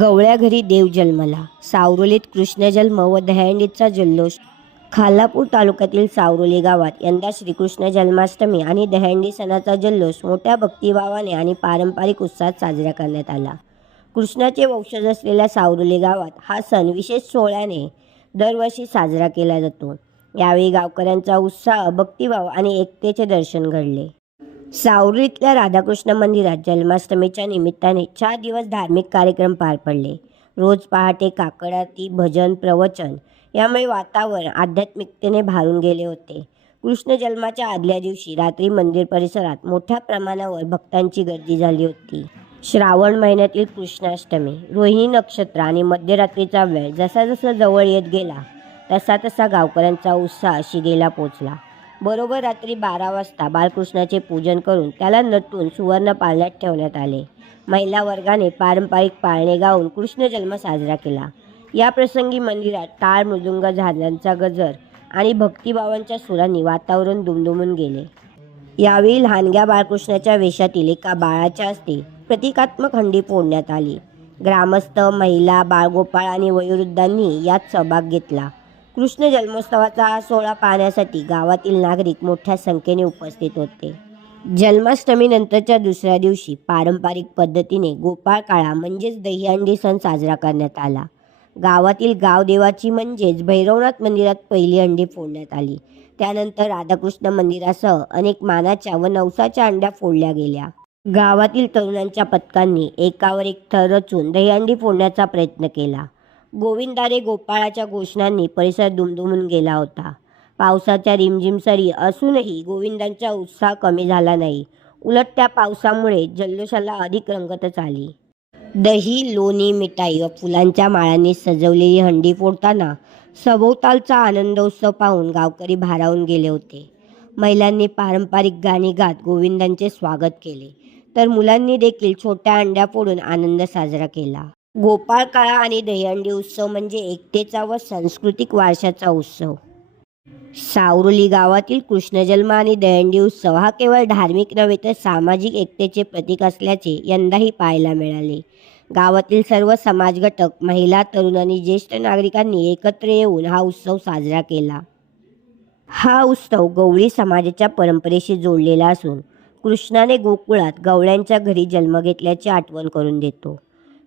गवळ्या घरी देव जन्मला. सावरोलीत कृष्ण जन्म व दहंडीचा जल्लोष. खालापूर तालुक्यातील सावरोली गावात यंदा श्रीकृष्ण जन्माष्टमी आणि दहंडी सणाचा जल्लोष मोठ्या भक्तिभावाने आणि पारंपरिक उत्साहात साजरा करण्यात आला. कृष्णाचे वंशज असलेल्या सावरोली गावात हा सण विशेष सोहळ्याने दरवर्षी साजरा केला जातो. यावेळी गावकऱ्यांचा उत्साह भक्तिभाव आणि एकतेचे दर्शन घडले. सावरीतल्या राधाकृष्ण मंदिरात जन्माष्टमीच्या निमित्ताने चार दिवस धार्मिक कार्यक्रम पार पडले. रोज पहाटे काकडाती भजन प्रवचन यामुळे वातावरण आध्यात्मिकतेने भारून गेले होते. कृष्ण जन्माच्या आदल्या दिवशी रात्री मंदिर परिसरात मोठ्या प्रमाणावर भक्तांची गर्दी झाली होती. श्रावण महिन्यातील कृष्णाष्टमी रोहिणी नक्षत्र आणि मध्यरात्रीचा वेळ जसा जसा जवळ येत गेला तसा तसा गावकऱ्यांचा उत्साह शिगेला पोचला. बरोबर रात्री बारा वाजता बालकृष्णाचे पूजन करून त्याला नटून सुवर्ण पाळण्यात ठेवण्यात आले. महिला वर्गाने पारंपरिक पाळणे गाऊन कृष्ण जन्म साजरा केला. या प्रसंगी मंदिरात टाळ मृदुंग झाडांचा गजर आणि भक्तिभावांच्या सुरांनी वातावरण दुमदुमून गेले. यावेळी लहानग्या बाळकृष्णाच्या वेशातील एका बाळाच्या हस्ते प्रतिकात्मक हंडी फोडण्यात आली. ग्रामस्थ महिला बाळगोपाळ आणि वयोवृद्धांनी यात सहभाग घेतला. कृष्ण जन्मोत्सवाचा हा सोहळा पाहण्यासाठी गावातील नागरिक मोठ्या संख्येने उपस्थित होते. जन्माष्टमीनंतरच्या दुसऱ्या दिवशी पारंपरिक पद्धतीने गोपाळ काळा म्हणजेच दहीहंडी सण साजरा करण्यात आला. गावातील गावदेवाची म्हणजेच भैरवनाथ मंदिरात पहिली अंडी फोडण्यात आली. त्यानंतर राधाकृष्ण मंदिरासह अनेक मानाच्या व नवसाच्या अंड्या फोडल्या गेल्या. गावातील तरुणांच्या पथकांनी एकावर एक थर रचून दहीहंडी फोडण्याचा प्रयत्न केला. गोविंदारे गोपाळाच्या घोषणांनी परिसर दुमदुमून गेला होता. पावसाच्या रिमझिम सरी असूनही गोविंदांचा उत्साह कमी झाला नाही. उलट त्या पावसामुळे जल्लोषाला अधिक रंगतच आली. दही लोणी मिठाई व फुलांच्या माळांनी सजवलेली हंडी फोडताना सभोवतालचा आनंदोत्सव पाहून गावकरी भारावून गेले होते. महिलांनी पारंपरिक गाणी गात गोविंदांचे स्वागत केले. तर मुलांनी देखील छोट्या अंड्या फोडून आनंद साजरा केला. गोपाळ काळा आणि दहीहंडी उत्सव म्हणजे एकतेचा व सांस्कृतिक वारशाचा उत्सव. सावरुली गावातील कृष्णजन्म आणि दहीहंडी उत्सव हा केवळ धार्मिक नव्हे तर सामाजिक एकतेचे प्रतीक असल्याचे यंदाही पाहायला मिळाले. गावातील सर्व समाज घटक महिला तरुण आणि ज्येष्ठ नागरिकांनी एकत्र येऊन हा उत्सव साजरा केला. हा उत्सव गवळी समाजाच्या परंपरेशी जोडलेला असून कृष्णाने गोकुळात गवळ्यांच्या घरी जन्म घेतल्याची आठवण करून देतो.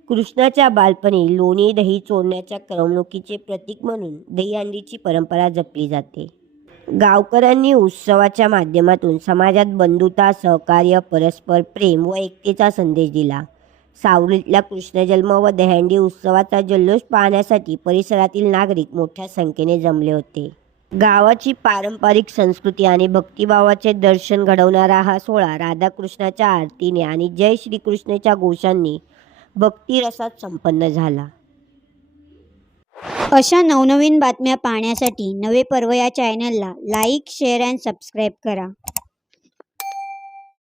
कृष्णाच्या बालपणी लोणी दही चोरण्याच्या करमणुकीचे प्रतीक म्हणून दहीहंडीची परंपरा जपली जाते. गावकऱ्यांनी उत्सवाच्या माध्यमातून समाजात बंधुता सहकार्य परस्पर प्रेम व एकतेचा संदेश दिला. सावलीतल्या कृष्णजन्म व दहंडी उत्सवाचा जल्लोष पाहण्यासाठी परिसरातील नागरिक मोठ्या संख्येने जमले होते. गावाची पारंपरिक संस्कृती आणि भक्तिभावाचे दर्शन घडवणारा हा सोहळा राधाकृष्णाच्या आरतीने आणि जय श्रीकृष्णाच्या घोषांनी भक्तिरसात संपन्न झाला. अशा नवनवीन बातम्या पाहण्यासाठी नवे पर्व या चॅनलला लाईक शेअर अँड सबस्क्राईब करा.